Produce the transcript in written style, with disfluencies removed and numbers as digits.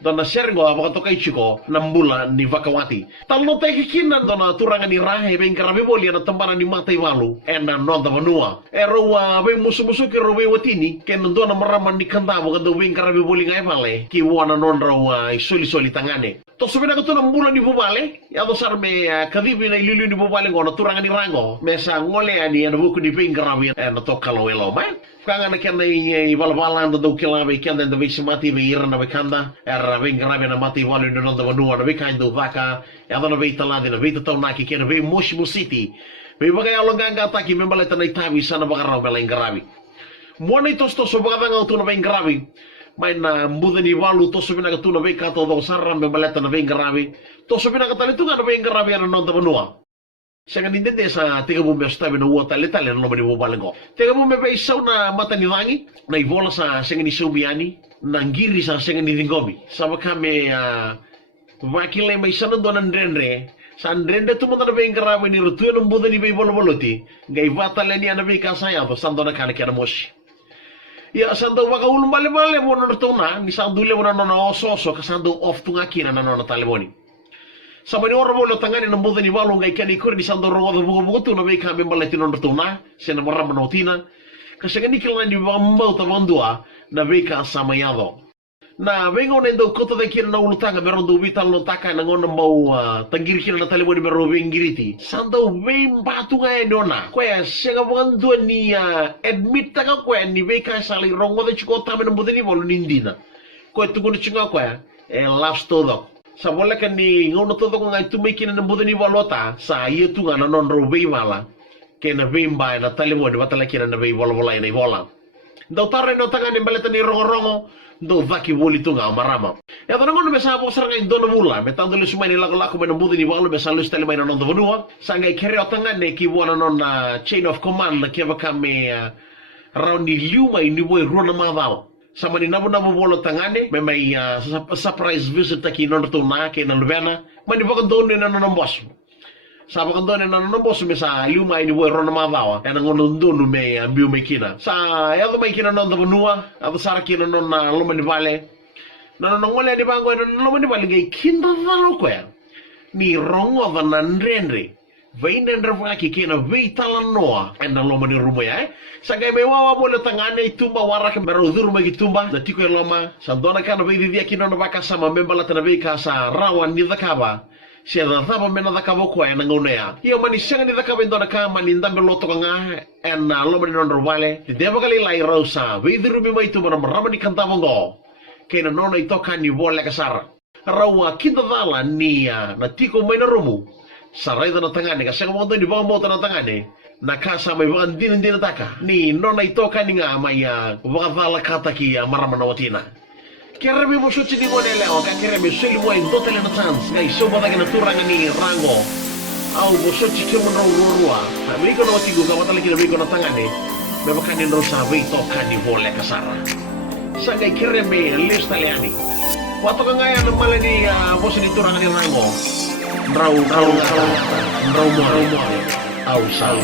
Dona seringo apa to kai chiko nambula ni vakawati. Talno tay kikinan dona turangan ni rahe ben karabe boli na tambana ni matay walu ena non da manua. Erowa ben musu-musu ki rowe watini ken dona maraman ni kanda mo kado ben karabe boli ngai vale ki wana non rawa soli-soli tangane. To subina ko to nambula ni bubale ya do sarme kadibi na ilulu ni bubale ngono turangan ni rango mesa ngole ani ana buku ni ben karabe ena to kalo elo ma. Kanga na kena i balbalan do kilabe kenda da visi mati be irna be kanda ben grabe na mati walu no da vanua na be kaindo vaka ya na be taladi na be tau na ki kena be Moshimo City be bagay alonganga taki me baleta na itabi sana bakaraw bela grabe mo na tos so baga nga to na be grabe may na mbuda ni walu to so binaga to na be kato do sarra me baleta na be grabe to so binaga talito nga na be grabe na no da vanua. Siya nga nindende sa tiga mo mesto tabi na uwa tali-tali na naman ibubalang ko. Tiga mo may isaw na mata ni Langi, na ibola sa siya nga ni Subiani, nanggiri sa siya nga ni Ringobi. Sama kami, wakilay may isa nandun ang Andrendre, sa Andrendre tumunta na ba yung karawi ni Rutuyo ng Buda ni Bay Bolo-Boloti, nga ibatala niya na may kasaya, to sando na kanak yan moshi. Ya, sando waka ulong bali-bali mo na na, ni sando le mo na oso-oso, kasando off tunga kina na talimoni. Sa mani ora mo tangani ng buda ni Walu ngay kanikuri ni sando rongo do bugo tu na may kami balatin ng tuna sina marama na utina kasi nga nikil na ni mamau tamandua na may ka samayado na vengo nendo koto de kina na ulutanga meron do vital no taka na ngona mau tanggir kina na talimo ni meron ngiriti sando vem batu nga nona kaya siya nga ni admit taka kaya ni may ka sali rongo de chiko tama ng buda ni Walu nindina kaya tugon chinga kaya last todo. Sa wala ka ni ngono todo ko nga tumikin na budo ni Walota sa iyo tu nga non robei wala ke na bimba na talimo ni batala kina na bei wala na ibola. Daw tare no tanga ni baleta ni rongo do vaki woli tu nga marama. Ya to ngono besa po saranga indo na mula metando le sumai ni lako na budo ni Walu besa lu stele mai na non do vanua sa nga kere tanga ne ki wala non chain of command na keva kame round ni liuma ni boy rona mavao. Sama ni nabu-nabu bolo tangane may surprise visit taki non to na kay na Lubena mani bakon doon ni nanon boss sa bakon doon ni nanon boss me sa luma ni wero na mabawa en ngono doon me ambiu me kina sa ya do may kina non do nuwa ado sara kina non na luma ni vale nanon ngole di bango non luma ni vale gay kinda valo ko ya ni rongo va nandrenre Vainendra vaki kina veitalan noa enda loma ni rumo ya sagai me wawa bole tangane itumba waraka mero dhuru magi tumba na tiko loma sandona kana vei dia kina no baka sama membala tana vei kasa rawan ni dhakaba sia dhaba mena dhakaba ko ena ngone ya iyo mani sanga ni dhakaba ndona kama ni ndambe loto nga ena loma ni nondro vale deba kali lai rosa vei dhuru mi mai tumba ramani kanta mongo kena nona itoka ni vole kasara rawa kinda dhala nia na tiko mai na rumu saray na tangane kasi ang mga doon mo na tangane nakasama yung din taka ni nona ito kani nga may mga valakata ki maramanawatina kaya mo siya di mo nila o kaya mo siya mo yung total na chance ngay so ba na turang ni rango au mo siya chikyo mo ruwa may ko na watigo ka matalaki na may ko na tangane may makanin ro sa way to kani vole kasara sa ngay kaya may list taliani wato ka nga yan ang mala ni boss ni turang ni rango Rau mo au sa